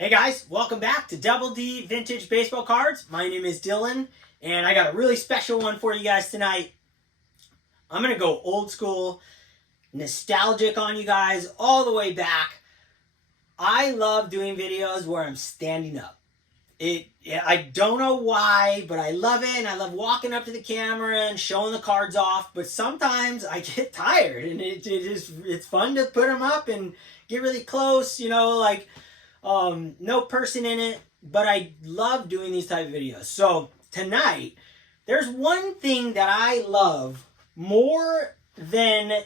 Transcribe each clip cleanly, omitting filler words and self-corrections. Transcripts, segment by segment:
Hey guys, welcome back to Double D Vintage Baseball Cards. My name is Dylan, and I got a really special one for you guys tonight. I'm going to go old school, nostalgic on you guys, all the way back. I love doing videos where I'm standing up. I don't know why, but I love it, and I love walking up to the camera and showing the cards off, but sometimes I get tired, and it's fun to put them up and get really close, no person in it, but I love doing these type of videos. So tonight, there's one thing that I love more than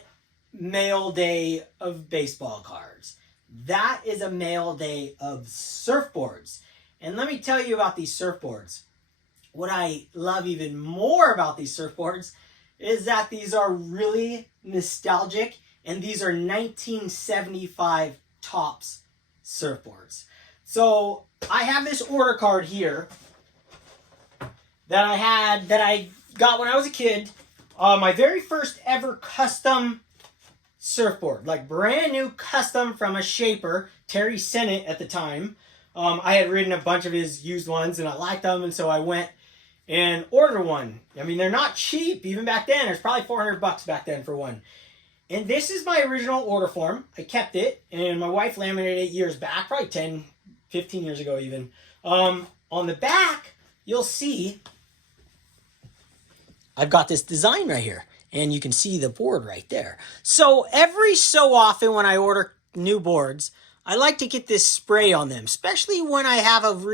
mail day of baseball cards. That is a mail day of surfboards. And let me tell you about these surfboards. What I love even more about these surfboards is that these are really nostalgic, and these are 1975 Topps surfboards. So I have this order card here that I got when I was a kid. My very first ever custom surfboard, like brand new custom from a shaper. Terry sent it at the time. I had ridden a bunch of his used ones and I liked them, and so I went and ordered one. I mean, they're not cheap even back then. There's probably $400 back then for one. And this is my original order form. I kept it, and my wife laminated it years back, probably 10, 15 years ago even. On the back, you'll see I've got this design right here, and you can see the board right there. So every so often when I order new boards, I like to get this spray on them, especially when I have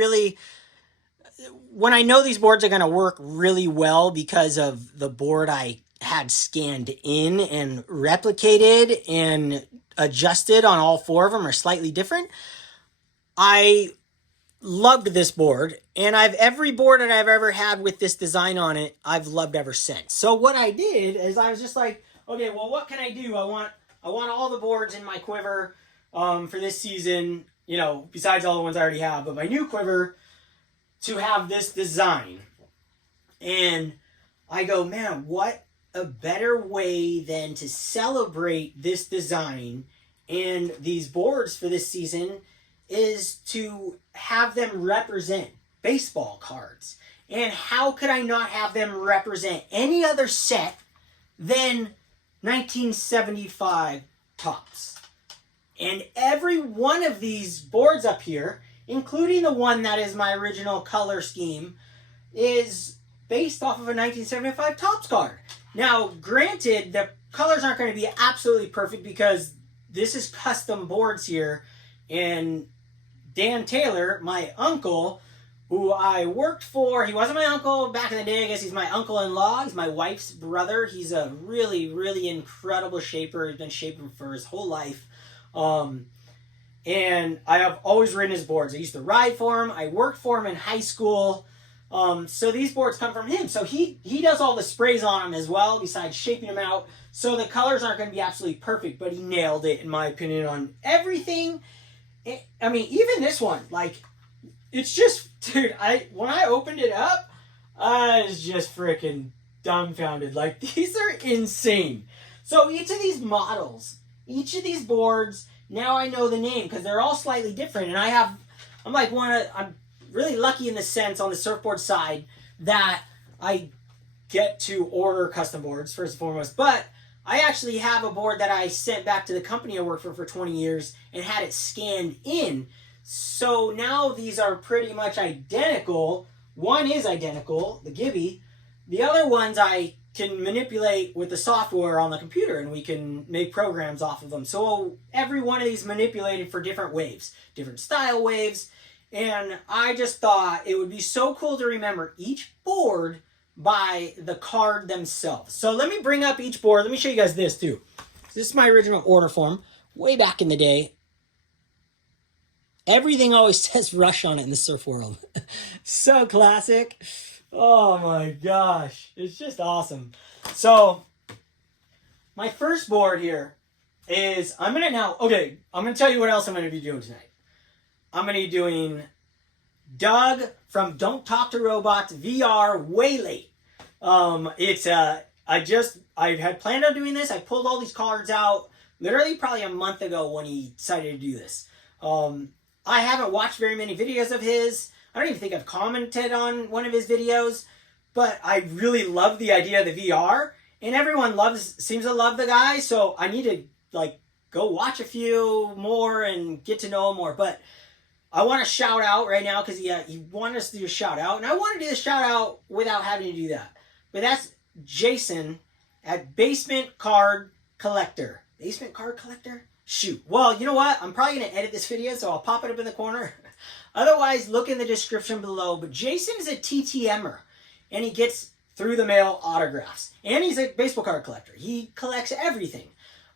when I know these boards are going to work really well because of the board I had scanned in and replicated and adjusted on all four of them are slightly different. I loved this board, and every board that I've ever had with this design on it, I've loved ever since. So what I did is I was just like, okay, well, what can I do? I want all the boards in my quiver for this season, besides all the ones I already have, but my new quiver to have this design. And I go, man, what a better way than to celebrate this design and these boards for this season is to have them represent baseball cards. And how could I not have them represent any other set than 1975 Topps? And every one of these boards up here, including the one that is my original color scheme, is based off of a 1975 Topps card. Now, granted, the colors aren't going to be absolutely perfect because this is custom boards here. And Dan Taylor, my uncle, who I worked for, he wasn't my uncle back in the day. I guess he's my uncle-in-law. He's my wife's brother. He's a really, really incredible shaper. He's been shaping for his whole life. And I have always ridden his boards. I used to ride for him. I worked for him in high school. So these boards come from him. So he does all the sprays on them as well, besides shaping them out. So the colors aren't going to be absolutely perfect, but he nailed it, in my opinion, on everything. I mean, even this one, it's just, dude, when I opened it up, I was just freaking dumbfounded. These are insane. So each of these models, each of these boards, now I know the name because they're all slightly different. And I'm really lucky in the sense on the surfboard side that I get to order custom boards first and foremost. But I actually have a board that I sent back to the company I worked for 20 years and had it scanned in. So now these are pretty much identical. One is identical, the Gibby. The other ones I can manipulate with the software on the computer, and we can make programs off of them. So every one of these manipulated for different waves, different style waves. And I just thought it would be so cool to remember each board by the card themselves. So let me bring up each board. Let me show you guys this too. This is my original order form way back in the day. Everything always says Rush on it in the surf world. So classic. Oh my gosh. It's just awesome. So my first board here is, I'm going to tell you what else I'm going to be doing tonight. I'm going to be doing Doug from Don't Talk to Robots VR way late. I had planned on doing this. I pulled all these cards out literally probably a month ago when he decided to do this. I haven't watched very many videos of his. I don't even think I've commented on one of his videos, but I really love the idea of the VR, and everyone seems to love the guy, so I need to like go watch a few more and get to know him more. But I want to shout out right now because he wanted us to do a shout out, and I want to do the shout out without having to do that. But that's Jason at Basement Card Collector. Basement Card Collector? Shoot. Well, you know what? I'm probably going to edit this video, so I'll pop it up in the corner. Otherwise, look in the description below. But Jason is a TTMer, and he gets through the mail autographs. And he's a baseball card collector. He collects everything.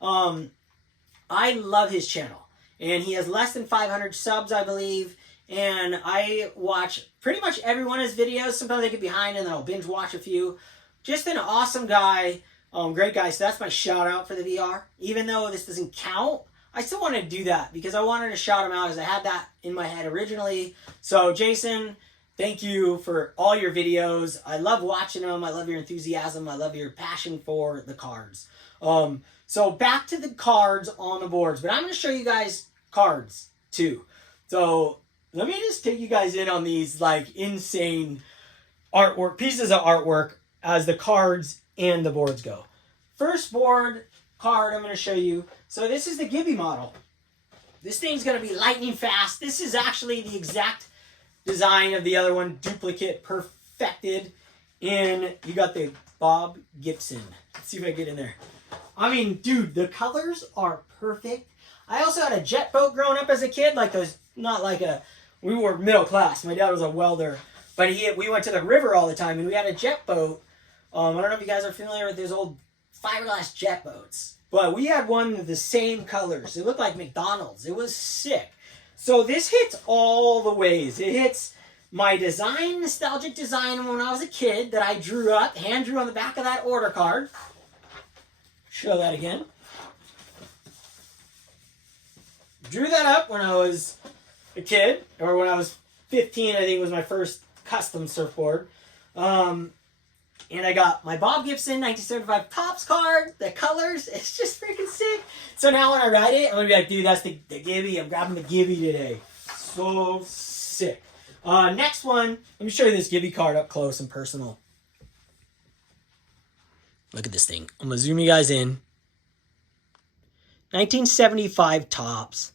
I love his channel. And he has less than 500 subs, I believe. And I watch pretty much every one of his videos. Sometimes I get behind and then I'll binge watch a few. Just an awesome guy. Great guy. So that's my shout out for the VR. Even though this doesn't count, I still want to do that because I wanted to shout him out because I had that in my head originally. So Jason, thank you for all your videos. I love watching them. I love your enthusiasm. I love your passion for the cards. So back to the cards on the boards. But I'm going to show you guys cards too. So let me just take you guys in on these like insane artwork, pieces of artwork as the cards and the boards go. First board card I'm going to show you. So this is the Gibby model. This thing's going to be lightning fast. This is actually the exact design of the other one, duplicate, perfected. And you got the Bob Gibson. Let's see if I get in there. I mean, dude, the colors are perfect. I also had a jet boat growing up as a kid, like those, not like a, we were middle class. My dad was a welder, but we went to the river all the time, and we had a jet boat. I don't know if you guys are familiar with those old fiberglass jet boats, but we had one of the same colors. It looked like McDonald's. It was sick. So this hits all the ways. It hits my design, nostalgic design when I was a kid that I drew up, hand drew on the back of that order card. Show that again. Drew that up when I was a kid, or when I was 15, I think was my first custom surfboard. And I got my Bob Gibson 1975 Topps card, the colors, it's just freaking sick. So now when I ride it, I'm going to be like, dude, that's the Gibby. I'm grabbing the Gibby today. So sick. Next one, let me show you this Gibby card up close and personal. Look at this thing. I'm going to zoom you guys in. 1975 Topps.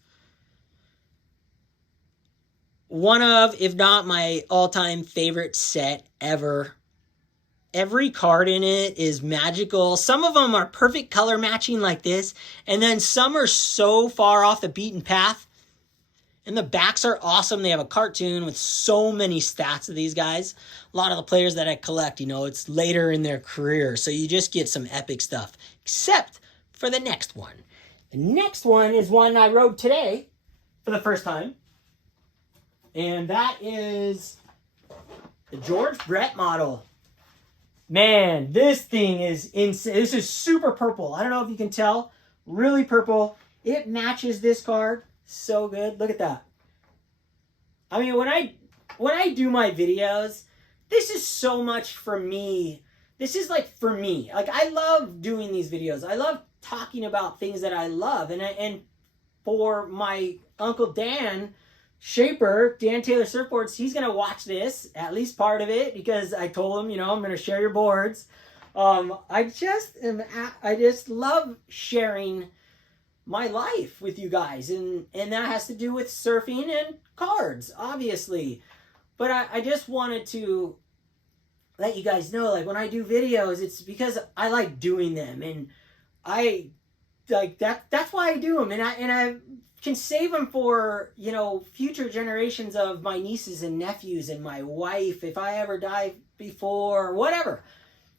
One of, if not my all-time favorite set ever. Every card in it is magical. Some of them are perfect color matching like this. And then some are so far off the beaten path. And the backs are awesome. They have a cartoon with so many stats of these guys. A lot of the players that I collect, you know, it's later in their career. So you just get some epic stuff. Except for the next one. The next one is one I rode today for the first time. And that is the George Brett model. Man, this thing is insane. This is super purple. I don't know if you can tell. Really purple. It matches this card so good. Look at that. I mean, when I do my videos, this is so much for me. This is like for me. Like, I love doing these videos. I love talking about things that I love. And for my Uncle Dan Shaper, Dan Taylor Surfboards, he's going to watch this, at least part of it, because I told him, you know, I'm going to share your boards. I just love sharing my life with you guys, and that has to do with surfing and cards, obviously. But I just wanted to let you guys know, like, when I do videos, it's because I like doing them, and I like that's why I do them, and I can save them for, you know, future generations of my nieces and nephews and my wife, if I ever die before, whatever.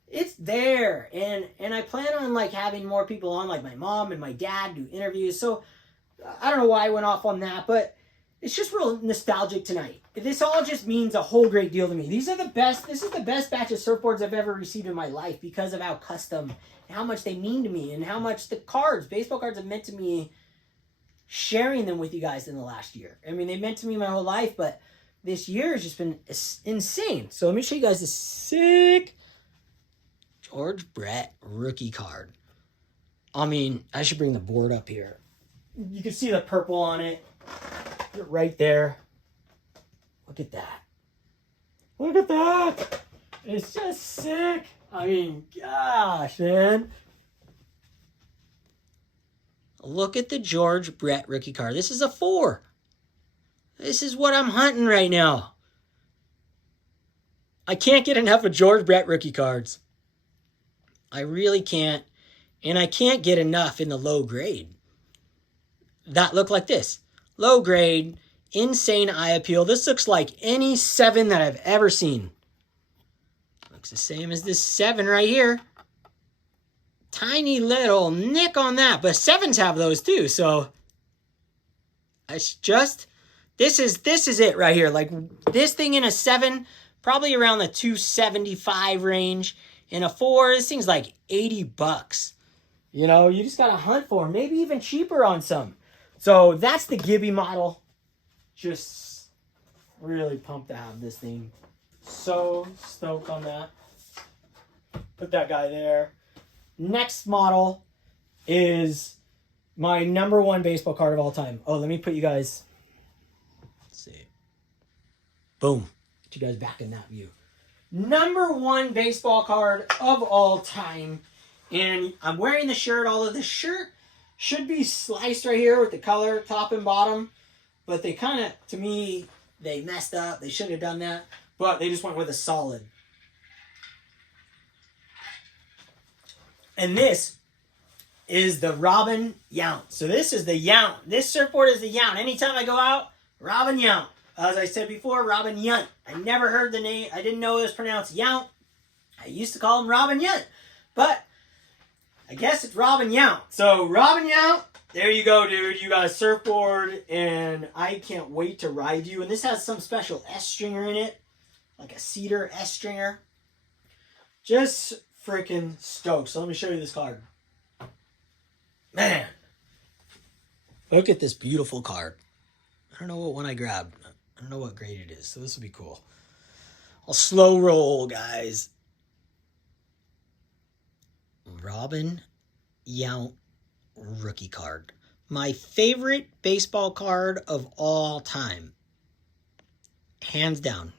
It's there. And I plan on, like, having more people on, like my mom and my dad, do interviews. So I don't know why I went off on that, but it's just real nostalgic tonight. This all just means a whole great deal to me. These are the best. This is the best batch of surfboards I've ever received in my life because of how custom and how much they mean to me and how much the cards, baseball cards, have meant to me, sharing them with you guys in the last year. I mean, they meant to me my whole life, but this year has just been insane. So let me show you guys this sick George Brett rookie card. I mean, I should bring the board up here. You can see the purple on it. Put it right there. Look at that. Look at that. It's just sick. I mean, gosh, man. Look at the George Brett rookie card. This is a 4. This is what I'm hunting right now. I can't get enough of George Brett rookie cards. I really can't. And I can't get enough in the low grade. That look like this. Low grade, insane eye appeal. This looks like any 7 that I've ever seen. Looks the same as this 7 right here. Tiny little nick on that, but 7s have those too. So it's just, this is it right here. Like this thing in a 7, probably around the $275 range. In a 4, this thing's like $80. You know, you just gotta hunt for them. Maybe even cheaper on some. So that's the Gibby model. Just really pumped to have this thing. So stoked on that. Put that guy there. Next model is my #1 baseball card of all time. Oh, let me put you guys. Let's see. Boom. Put you guys back in that view. #1 baseball card of all time. And I'm wearing the shirt. Although the shirt should be sliced right here with the color top and bottom. But they kind of, to me, they messed up. They shouldn't have done that. But they just went with a solid. And this is the Robin Yount. So this is the Yount. This surfboard is the Yount. Anytime I go out, Robin Yount. As I said before, Robin Yount. I never heard the name. I didn't know it was pronounced Yount. I used to call him Robin Yount. But I guess it's Robin Yount. So Robin Yount, there you go, dude. You got a surfboard, and I can't wait to ride you. And this has some special S-stringer in it, like a cedar S-stringer. Just freaking stoked. So let me show you this card. Man, look at this beautiful card. I don't know what one I grabbed. I don't know what grade it is, so this will be cool. I'll slow roll, guys. Robin Yount rookie card. My favorite baseball card of all time. Hands down.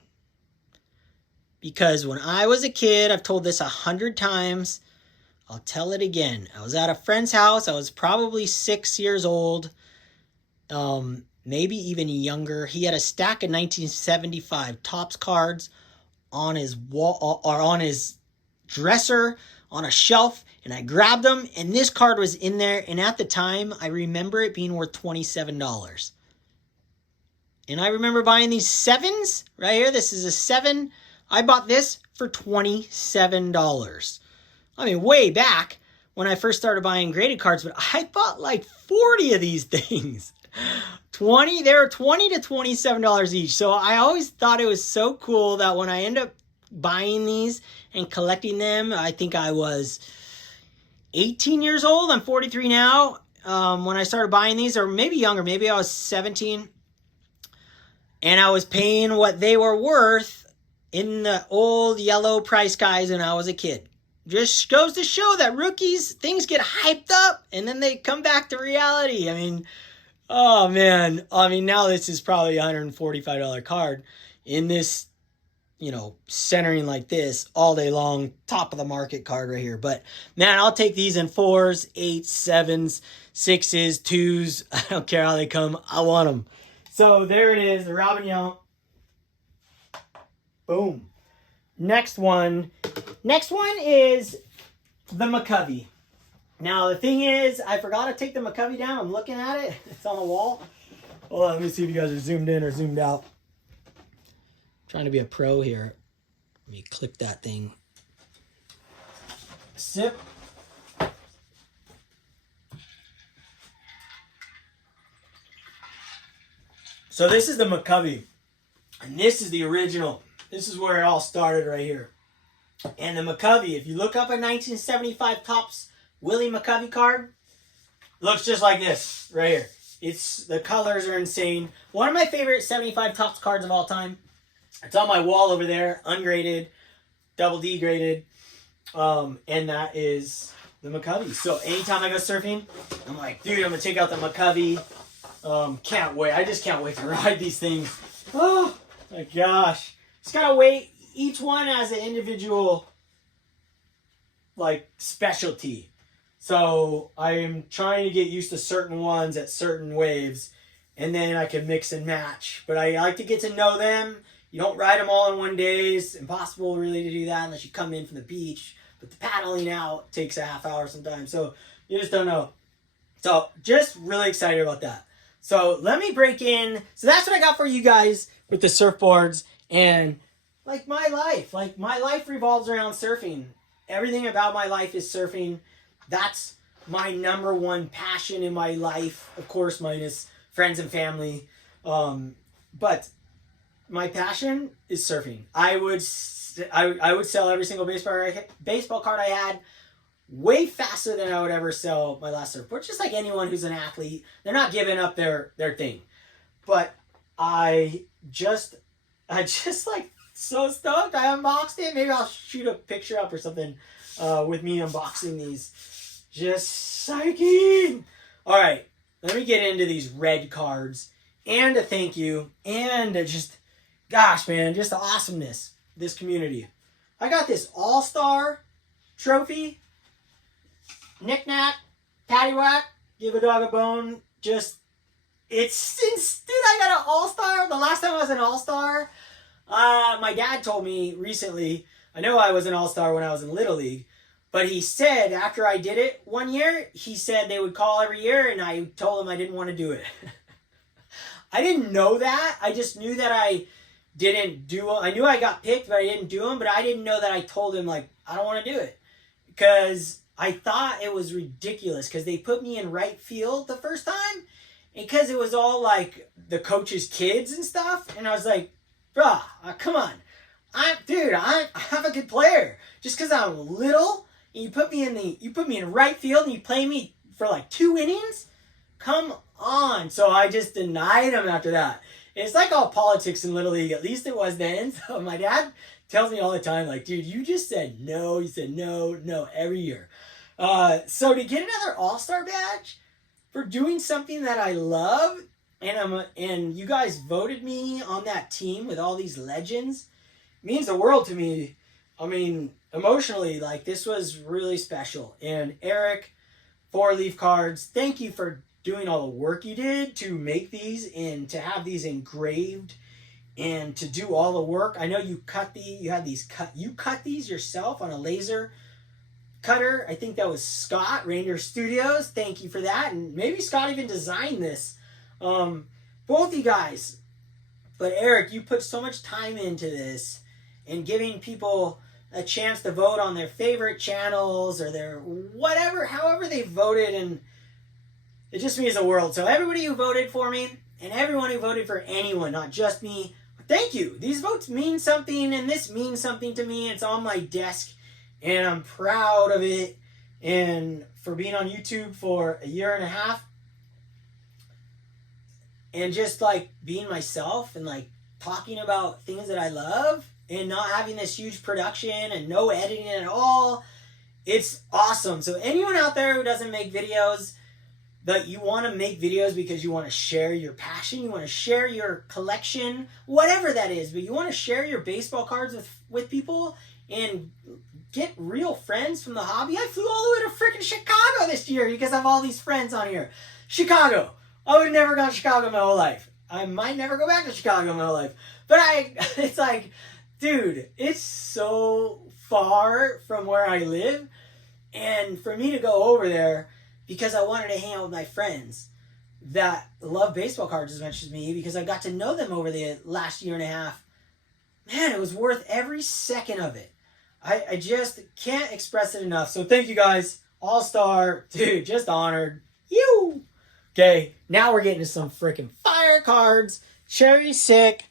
Because when I was a kid, I've told this 100 times. I'll tell it again. I was at a friend's house. I was probably 6 years old. Maybe even younger. He had a stack of 1975 Topps cards on his wall, or on his dresser, on a shelf, and I grabbed them, and this card was in there, and at the time, I remember it being worth $27. And I remember buying these 7s right here. This is a 7. I bought this for $27. I mean, way back when I first started buying graded cards, but I bought like 40 of these things. They were $20 to $27 each. So I always thought it was so cool that when I end up buying these and collecting them, I think I was 18 years old. I'm 43 now. When I started buying these, or maybe younger, maybe I was 17. And I was paying what they were worth in the old yellow price guys when I was a kid. Just goes to show that rookies, things get hyped up and then they come back to reality. I mean, oh man. I mean, now this is probably a $145 card in this, centering like this all day long, top of the market card right here. But man, I'll take these in 4s, 8s, 7s, 6s, 2s. I don't care how they come. I want them. So there it is, the Robin Yount. Boom. Next one is the McCovey. Now the thing is, I forgot to take the McCovey down. I'm looking at it. It's on the wall. Hold on, let me see if you guys are zoomed in or zoomed out. I'm trying to be a pro here. Let me click that thing. Sip. So this is the McCovey. And this is the original. This is where it all started right here. And the McCovey, if you look up a 1975 Topps Willie McCovey card, looks just like this right here. The colors are insane. One of my favorite 75 Topps cards of all time. It's on my wall over there, ungraded, double D graded. And that is the McCovey. So anytime I go surfing, I'm like, dude, I'm going to take out the McCovey. Can't wait. I just can't wait to ride these things. Oh my gosh. Just gotta wait. Each one has an individual like specialty. So I'm trying to get used to certain ones at certain waves, and then I can mix and match. But I like to get to know them. You don't ride them all in one day. It's impossible really to do that unless you come in from the beach. But the paddling out takes a half hour sometimes. So you just don't know. So just really excited about that. So let me break in. So that's what I got for you guys with the surfboards. And like my life revolves around surfing. Everything about my life is surfing. That's my number one passion in my life. Of course, minus friends and family. But my passion is surfing. I would sell every single baseball card I had way faster than I would ever sell my last surfboard. Just like anyone who's an athlete, they're not giving up their thing. But I just like so stoked. I unboxed it. Maybe I'll shoot a picture up or something with me unboxing these. Just psyching. All right, let me get into these red cards and a thank you and just, gosh, man, just the awesomeness of this community. I got this all-star trophy. Knick-knack, paddywhack, give a dog a bone. Just, dude, I got an all-star. The last time I was an all-star, my dad told me recently, I know I was an all-star when I was in Little League, but he said after I did it one year, he said they would call every year, and I told him I didn't want to do it. I didn't know that. I just knew that I didn't do them. I knew I got picked, but I didn't do them, but I didn't know that I told him, like, I don't want to do it. Because I thought it was ridiculous, because they put me in right field the first time, because it was all, like, the coach's kids and stuff, and I was like, bruh, come on. I'm a good player. Just because I'm little, and you put me in right field, and you play me for like 2 innings? Come on. So I just denied him after that. It's like all politics in Little League. At least it was then. So my dad tells me all the time, like, dude, you just said no. You said no every year. So to get another All-Star badge for doing something that I love, and you guys voted me on that team with all these legends, means the world to me. I mean, emotionally, like, this was really special. And Eric, 4-leaf cards, thank you for doing all the work you did to make these and to have these engraved and to do all the work. I know you cut these yourself on a laser cutter. I think that was Scott, Reindeer Studios. Thank you for that. And maybe Scott even designed this. Both you guys. But Eric, you put so much time into this and giving people a chance to vote on their favorite channels or their whatever, however they voted, and it just means the world. So everybody who voted for me and everyone who voted for anyone, not just me, thank you. These votes mean something, and this means something to me. It's on my desk, and I'm proud of it. And for being on YouTube for a year and a half, and just like being myself and like talking about things that I love and not having this huge production and no editing at all, it's awesome. So anyone out there who doesn't make videos, that you want to make videos because you want to share your passion, you want to share your collection, whatever that is, but you want to share your baseball cards with people and get real friends from the hobby. I flew all the way to freaking Chicago this year because I have all these friends on here. Chicago. I would have never gone to Chicago my whole life. I might never go back to Chicago my whole life. But it's like, dude, it's so far from where I live. And for me to go over there, because I wanted to hang out with my friends that love baseball cards as much as me, because I got to know them over the last year and a half. Man, it was worth every second of it. I just can't express it enough. So thank you guys. All-star. Dude, just honored. You. Okay, now we're getting to some freaking fire cards. Cherry Sick.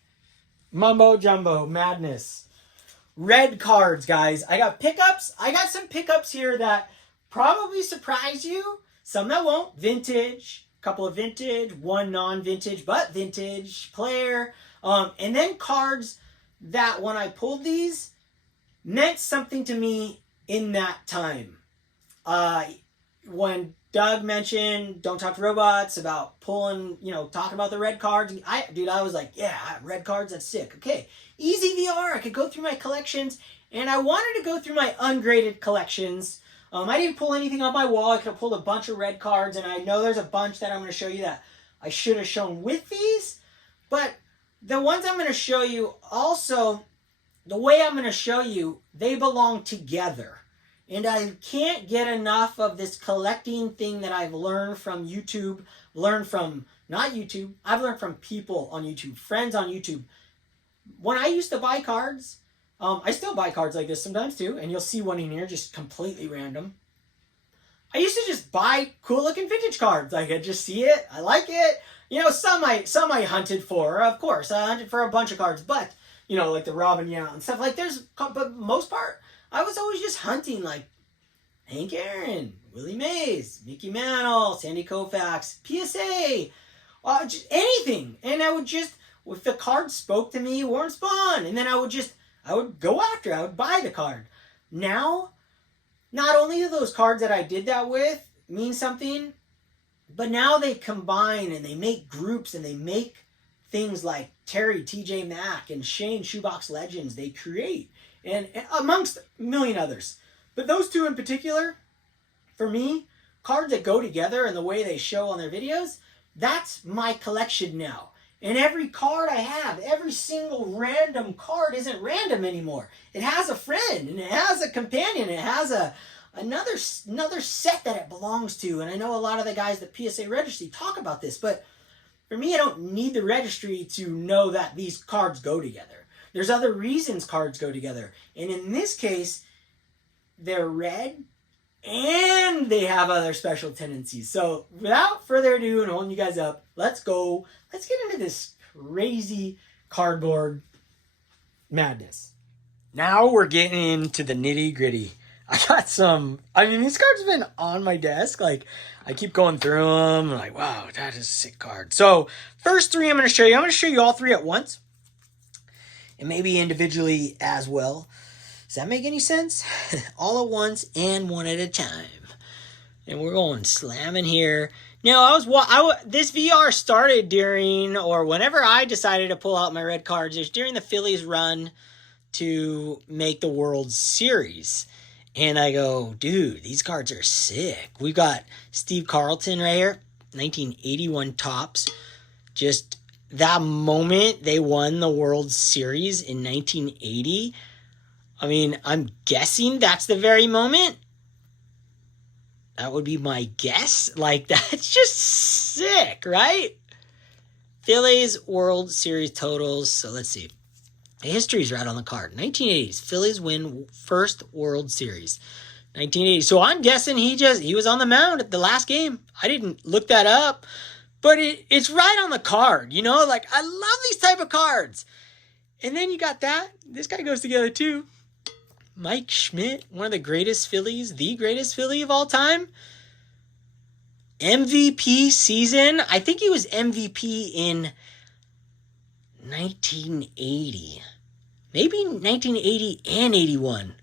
Mumbo Jumbo. Madness. Red cards, guys. I got pickups. I got some pickups here that probably surprise you. Some that won't. Vintage. A couple of vintage. One non-vintage, but vintage player. And then cards that when I pulled these meant something to me in that time. when Doug mentioned Don't Talk to Robots about pulling, talking about the red cards, I was like, yeah, red cards, that's sick. Okay, easy VR. I could go through my collections, and I wanted to go through my ungraded collections. I didn't pull anything on my wall. I could have pulled a bunch of red cards, and I know there's a bunch that I'm going to show you that I should have shown with these, but the ones I'm going to show you also, the way I'm going to show you, they belong together. And I can't get enough of this collecting thing that I've learned from YouTube, I've learned from people on YouTube, friends on YouTube. When I used to buy cards, I still buy cards like this sometimes too, and you'll see one in here just completely random. I used to just buy cool looking vintage cards. I could just see it, I like it. Some I hunted for, of course. I hunted for a bunch of cards, but like the Robin Yount and stuff. Like but most part, I was always just hunting like Hank Aaron, Willie Mays, Mickey Mantle, Sandy Koufax, PSA, just anything. And I would just, if the card spoke to me, Warren Spahn, and then I would go after, I would buy the card. Now, not only do those cards that I did that with mean something, but now they combine and they make groups and they make things like Terry, TJ Maxx, and Shane Shoebox Legends. They create, and amongst a million others. But those two in particular, for me, cards that go together and the way they show on their videos, that's my collection now. And every card I have, every single random card isn't random anymore. It has a friend, and it has a companion, it has another set that it belongs to. And I know a lot of the guys at PSA Registry talk about this, but for me, I don't need the registry to know that these cards go together. There's other reasons cards go together. And in this case, they're red and they have other special tendencies. So without further ado and holding you guys up, let's get into this crazy cardboard madness. Now we're getting into the nitty gritty. These cards have been on my desk. Like, I keep going through them. I'm like, wow, that is a sick card. So first three I'm going to show you all three at once. And maybe individually as well. Does that make any sense? All at once and one at a time. And we're going slamming here. Now, this VR started during, or whenever I decided to pull out my red cards, it was during the Phillies run to make the World Series. And I go, dude, these cards are sick. We've got Steve Carlton right here, 1981 Topps. Just that moment they won the World Series in 1980. I mean, I'm guessing that's the very moment. That would be my guess. Like, that's just sick, right? Phillies World Series totals. So let's see. The history's right on the card. 1980s. Phillies win first World Series. 1980. So I'm guessing he was on the mound at the last game. I didn't look that up. But it's right on the card. Like, I love these type of cards. And then you got that. This guy goes together too. Mike Schmidt, one of the greatest Phillies, the greatest Philly of all time. MVP season. I think he was MVP in 1980. Maybe 1980 and 81.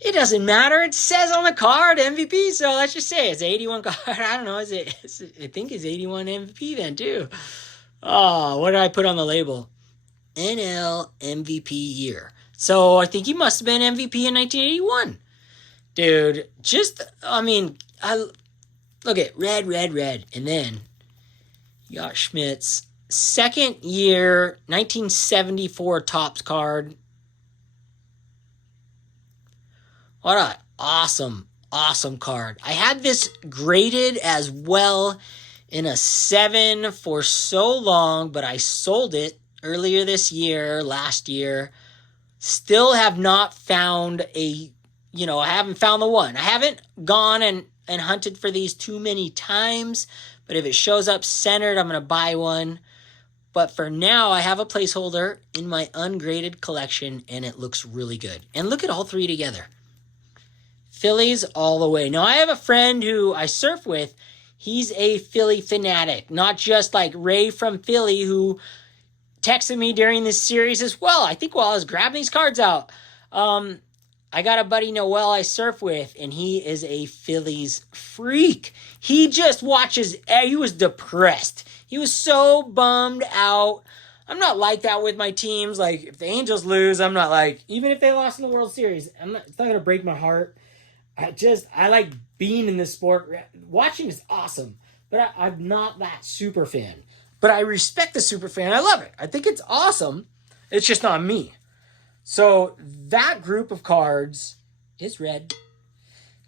It doesn't matter. It says on the card MVP, so let's just say it's 81 card. I don't know. I think it's 81 MVP then too. Oh, what did I put on the label? NL MVP year. So I think he must have been MVP in 1981. Dude, I look at red. And then you got Schmidt's second year, 1974 Topps card. What an awesome card. I had this graded as well in a 7 for so long, but I sold it earlier last year. Still have not found I haven't found the one. I haven't gone and hunted for these too many times, but if it shows up centered, I'm going to buy one. But for now, I have a placeholder in my ungraded collection, and it looks really good. And look at all three together. Phillies all the way. Now, I have a friend who I surf with. He's a Philly fanatic, not just like Ray from Philly, who texted me during this series as well. I think while I was grabbing these cards out. I got a buddy Noel I surf with, and he is a Phillies freak. He just watches, he was depressed. He was so bummed out. I'm not like that with my teams. Like, if the Angels lose, I'm not like, even if they lost in the World Series, it's not going to break my heart. I like being in this sport. Watching is awesome, but I'm not that super fan. But I respect the super fan. I love it. I think it's awesome. It's just not me. So that group of cards is red.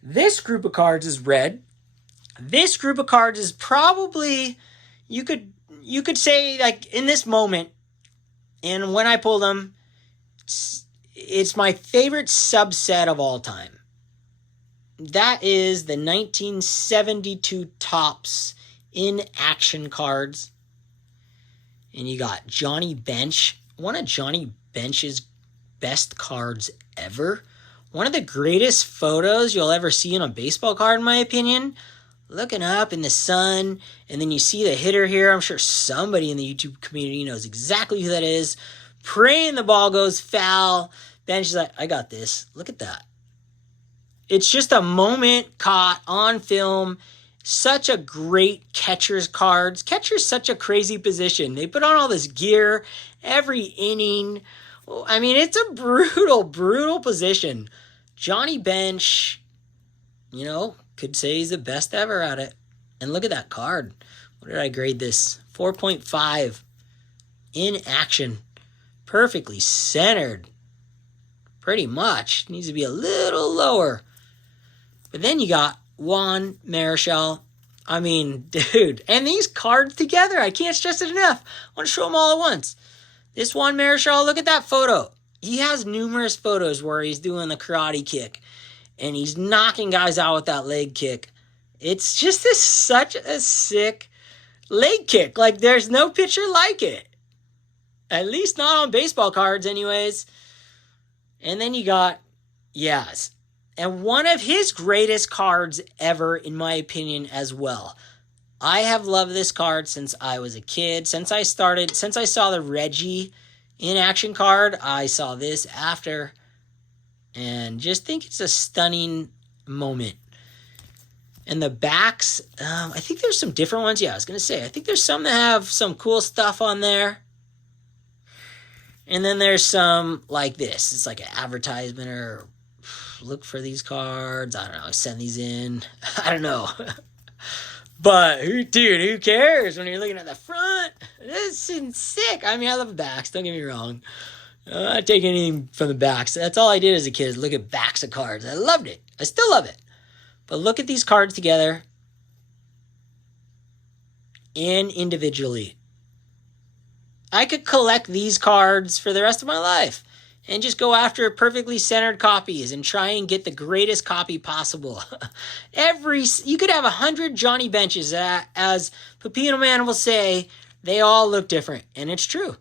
This group of cards is red. This group of cards is probably, you could say, like, in this moment, and when I pull them, it's my favorite subset of all time. That is the 1972 Topps in action cards. And you got Johnny Bench, one of Johnny Bench's best cards ever. One of the greatest photos you'll ever see on a baseball card, in my opinion. Looking up in the sun, and then you see the hitter here. I'm sure somebody in the YouTube community knows exactly who that is. Praying the ball goes foul. Bench is like, I got this. Look at that. It's just a moment caught on film. Such a great catcher's cards. Catcher's such a crazy position. They put on all this gear every inning. I mean, it's a brutal, brutal position. Johnny Bench, could say he's the best ever at it. And look at that card. What did I grade this? 4.5. In action. Perfectly centered. Pretty much. Needs to be a little lower. But then you got Juan Marichal. I mean, dude. And these cards together, I can't stress it enough. I want to show them all at once. This Juan Marichal, look at that photo. He has numerous photos where he's doing the karate kick. And he's knocking guys out with that leg kick. It's just such a sick leg kick. Like, there's no pitcher like it. At least not on baseball cards anyways. And then you got Yaz. And one of his greatest cards ever, in my opinion, as well. I have loved this card since I was a kid. Since I saw the Reggie in action card, I saw this after. And just think it's a stunning moment. And the backs, I think there's some different ones. Yeah, I was going to say, I think there's some that have some cool stuff on there. And then there's some like this. It's like an advertisement or look for these cards. I don't know. Send these in. I don't know. But, who cares when you're looking at the front? This is sick. I mean, I love the backs. Don't get me wrong. I take anything from the backs. That's all I did as a kid, is look at backs of cards. I loved it. I still love it. But look at these cards together and individually. I could collect these cards for the rest of my life and just go after perfectly centered copies and try and get the greatest copy possible. You could have 100 Johnny Benches. As Pepino Man will say, they all look different. And it's true.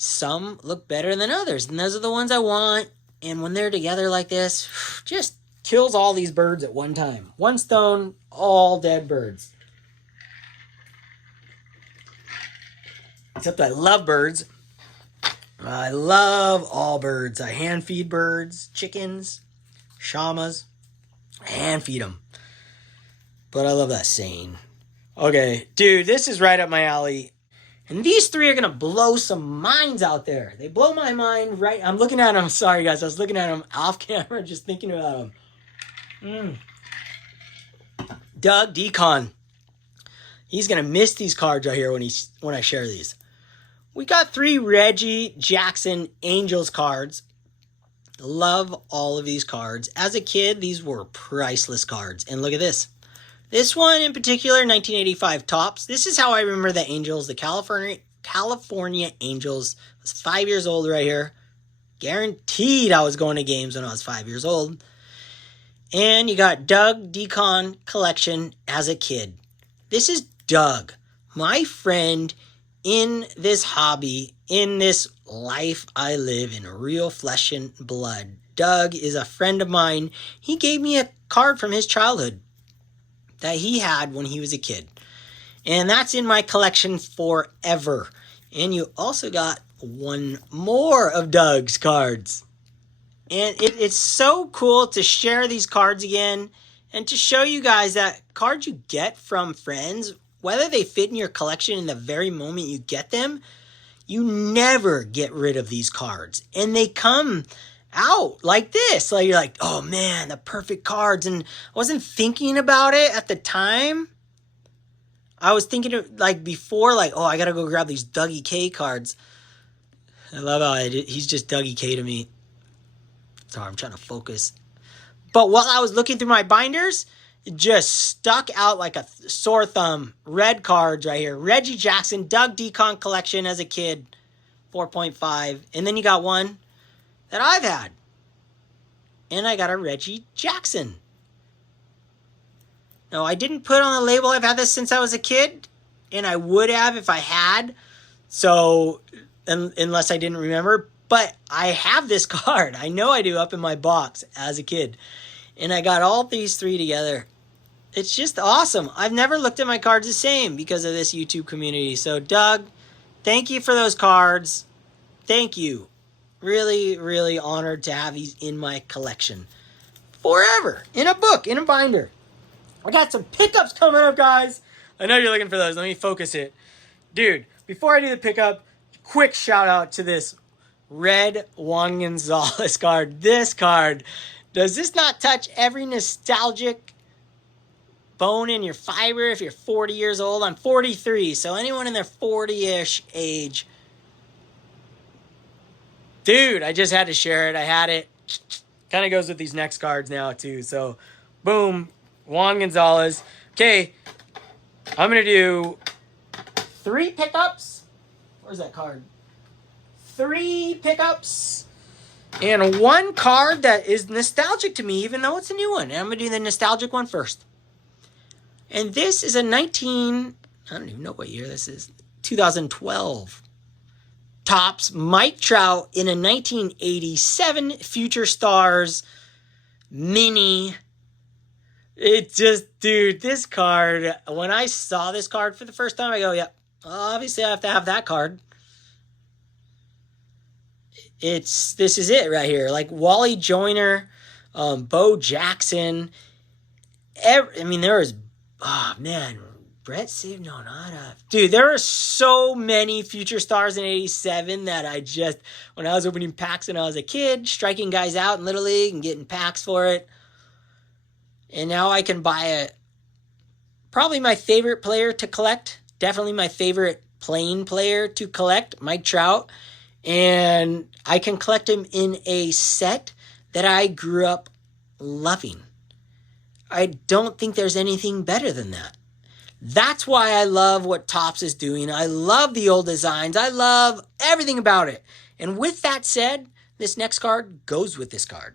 Some look better than others, and those are the ones I want. And when they're together like this, just kills all these birds at one time. One stone, all dead birds. Except I love birds. I love all birds. I hand feed birds, chickens, shamas. I hand feed them. But I love that saying. Okay, dude, this is right up my alley. And these three are going to blow some minds out there. They blow my mind right. I'm looking at them. Sorry, guys. I was looking at them off camera, just thinking about them. Doug Decon. He's going to miss these cards right here when I share these. We got 3 Reggie Jackson Angels cards. Love all of these cards. As a kid, these were priceless cards. And look at this. This one in particular, 1985 Topps. This is how I remember the Angels, the California Angels. I was 5 years old right here. Guaranteed I was going to games when I was 5 years old. And you got Doug Decon collection as a kid. This is Doug, my friend in this hobby, in this life I live in real flesh and blood. Doug is a friend of mine. He gave me a card from his childhood that he had when he was a kid. And that's in my collection forever. And you also got one more of Doug's cards. And it's so cool to share these cards again and to show you guys that cards you get from friends, whether they fit in your collection in the very moment you get them, you never get rid of these cards. And they come out like this. Like you're like, oh man, the perfect cards. And I wasn't thinking about it at the time. I was thinking of like before, like, oh, I gotta go grab these Dougie K cards. I love how he's just Dougie K to me. Sorry, I'm trying to focus. But while I was looking through my binders, it just stuck out like a sore thumb. Red cards right here. Reggie Jackson, Doug Decon collection as a kid, 4.5. And then you got one that I've had. And I got a Reggie Jackson. No, I didn't put on the label I've had this since I was a kid. And I would have if I had. So, unless I didn't remember. But I have this card. I know I do up in my box as a kid. And I got all these three together. It's just awesome. I've never looked at my cards the same because of this YouTube community. So, Doug, thank you for those cards. Thank you. Really, really honored to have these in my collection. Forever. In a book, in a binder. I got some pickups coming up, guys. I know you're looking for those. Let me focus it. Dude, before I do the pickup, quick shout out to this red Juan Gonzalez card. This card, does this not touch every nostalgic bone in your fiber if you're 40 years old? I'm 43, so anyone in their 40-ish age. Dude, I just had to share it. I had it. Kind of goes with these next cards now, too. So, boom, Juan Gonzalez. Okay, I'm going to do 3 pickups. Where's that card? 3 pickups and 1 card that is nostalgic to me, even though it's a new one. And I'm going to do the nostalgic one first. And this is a I don't even know what year this is, 2012. Topps Mike Trout in a 1987 Future Stars mini. It just, dude, this card, when I saw this card for the first time, I go, yeah, obviously I have to have that card. This is it right here. Like Wally Joyner, Bo Jackson. There was, oh man, Brett Nonata. Dude, there are so many Future Stars in 87 that I just, when I was opening packs when I was a kid, striking guys out in Little League and getting packs for it. And now I can buy probably my favorite player to collect. Definitely my favorite plain player to collect, Mike Trout. And I can collect him in a set that I grew up loving. I don't think there's anything better than that. That's why I love what Topps is doing. I love the old designs. I love everything about it. And with that said, this next card goes with this card.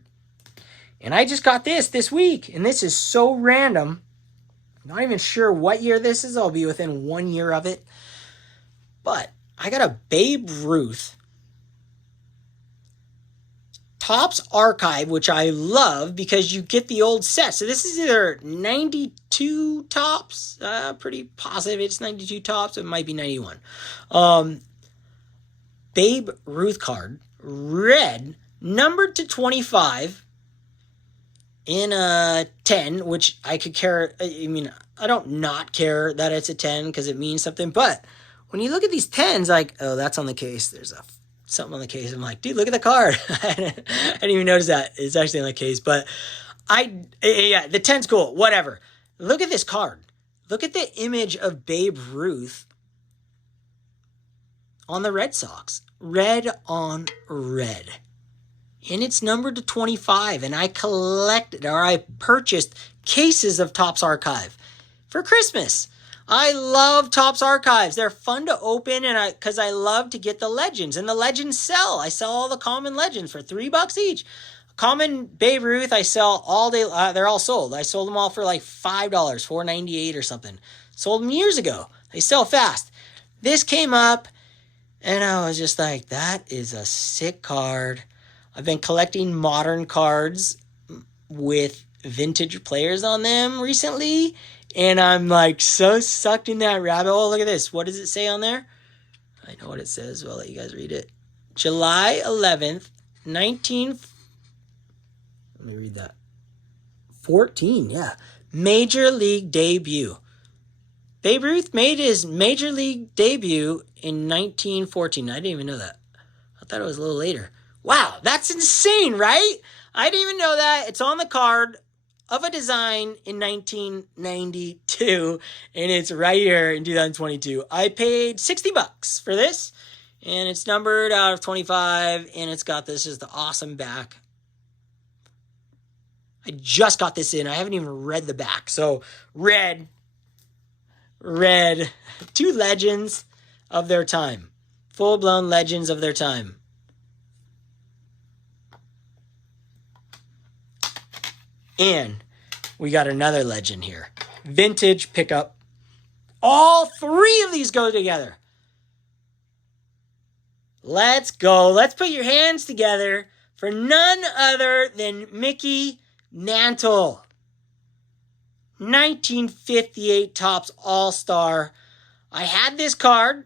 And I just got this week. And this is so random. Not even sure what year this is. I'll be within 1 year of it. But I got a Babe Ruth Topps Archive, which I love because you get the old set. So this is either 92 Topps. Pretty positive it's 92 Topps. It might be 91. Babe Ruth card. Red. Numbered to 25. In a 10, which I could care. I don't not care that it's a 10 because it means something. But when you look at these 10s, like, oh, that's on the case. There's something on the case. I'm like, dude, look at the card. I didn't even notice that. It's actually on the case. But the 10's cool. Whatever. Look at this card. Look at the image of Babe Ruth on the Red Sox. Red on red. And it's numbered to 25. And I purchased cases of Topps Archive for Christmas. I love Topps Archives. They're fun to open because I love to get the legends. And the legends sell. I sell all the common legends for $3 each. Common Babe Ruth, I sell all day. They're all sold. I sold them all for like $5, $4.98 or something. Sold them years ago. They sell fast. This came up and I was just like, that is a sick card. I've been collecting modern cards with vintage players on them recently. And I'm like so sucked in that rabbit hole. Look at this. What does it say on there? I know what it says. I'll let you guys read it. July 11th, 19... Let me read that. 14, yeah. Major League debut. Babe Ruth made his Major League debut in 1914. I didn't even know that. I thought it was a little later. Wow, that's insane, right? I didn't even know that. It's on the card of a design in 1992, and it's right here in 2022. I paid $60 for this, and it's numbered out of 25, and it's got this as the awesome back. I just got this in. I haven't even read the back. So, red, two legends of their time. Full-blown legends of their time. And we got another legend here. Vintage pickup. All three of these go together. Let's go. Let's put your hands together for none other than Mickey Mantle. 1958 Topps All-Star. I had this card.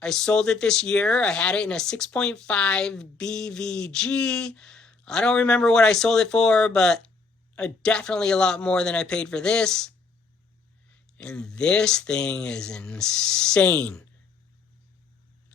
I sold it this year. I had it in a 6.5 BVG. I don't remember what I sold it for, but definitely a lot more than I paid for this. And this thing is insane.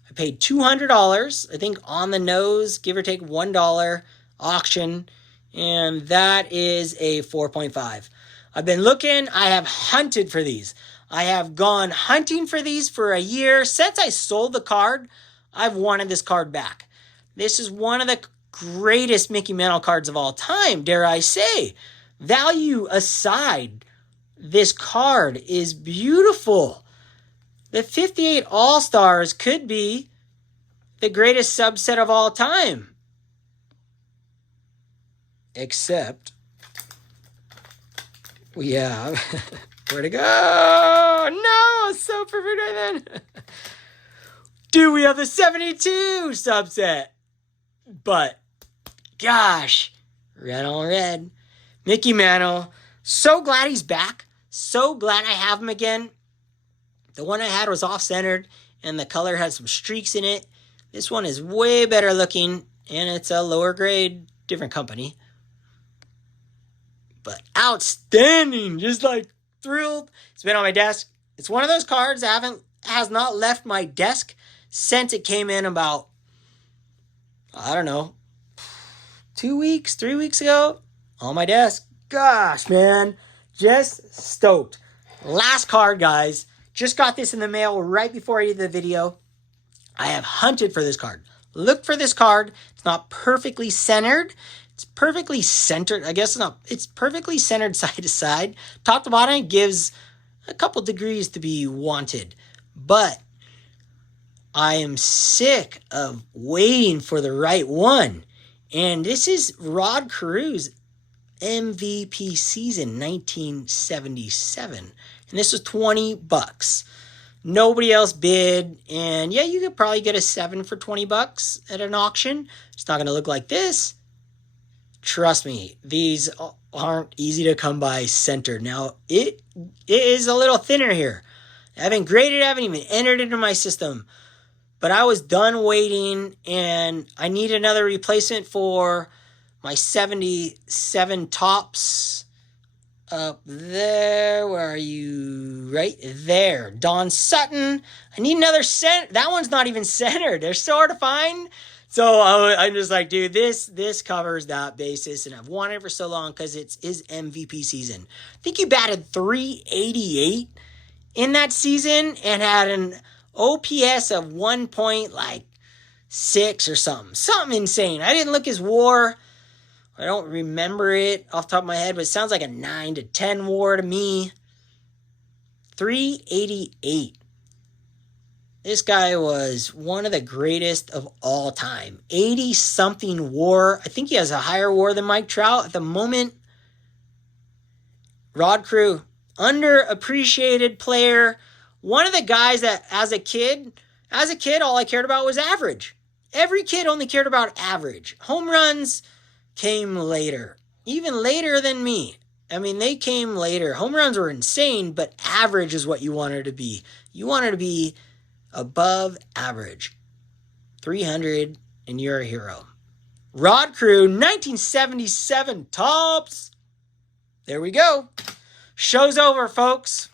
I paid $200, I think on the nose, give or take $1 auction. And that is a 4.5. I've been looking. I have hunted for these. I have gone hunting for these for a year. Since I sold the card, I've wanted this card back. This is one of the greatest Mickey Mantle cards of all time, dare I say. Value aside, this card is beautiful. The 58 All-Stars could be the greatest subset of all time. Except we have... Where'd it go? No, so perfect right then. Dude, we have the 72 subset. But, gosh, red on red. Mickey Mantle. So glad he's back. So glad I have him again. The one I had was off-centered, and the color has some streaks in it. This one is way better looking, and it's a lower grade, different company. But outstanding. Just like thrilled. It's been on my desk. It's one of those cards that has not left my desk since it came in about, I don't know, 2 weeks, 3 weeks ago. On my desk. Gosh, man. Just stoked. Last card, guys. Just got this in the mail right before I did the video. I have hunted for this card. Look for this card. It's not perfectly centered. It's perfectly centered. I guess it's not. It's perfectly centered side to side. Top to bottom, it gives a couple degrees to be wanted. But I am sick of waiting for the right one. And this is Rod Carew's MVP season, 1977. And this was $20. Nobody else bid. And yeah, you could probably get a 7 for $20 at an auction. It's not going to look like this. Trust me, these aren't easy to come by centered. Now, it is a little thinner here. I haven't graded it. I haven't even entered it into my system. But I was done waiting, and I need another replacement for my 77 Topps up there. Where are you? Right there. Don Sutton. I need another center. That one's not even centered. They're so hard to find. So I'm just like, dude, this covers that basis, and I've wanted it for so long because it's his MVP season. I think he batted .388 in that season and had an OPS of 1.6 or something. Something insane. I didn't look his WAR. I don't remember it off the top of my head, but it sounds like a 9 to 10 WAR to me. .388. This guy was one of the greatest of all time. 80-something WAR. I think he has a higher WAR than Mike Trout at the moment. Rod Carew, underappreciated player. One of the guys that as a kid, all I cared about was average. Every kid only cared about average. Home runs came later. Even later than me. I mean, they came later. Home runs were insane, but average is what you wanted to be. You wanted to be above average. 300, and you're a hero. Rod Crew 1977 Tops. There we go. Show's over, folks.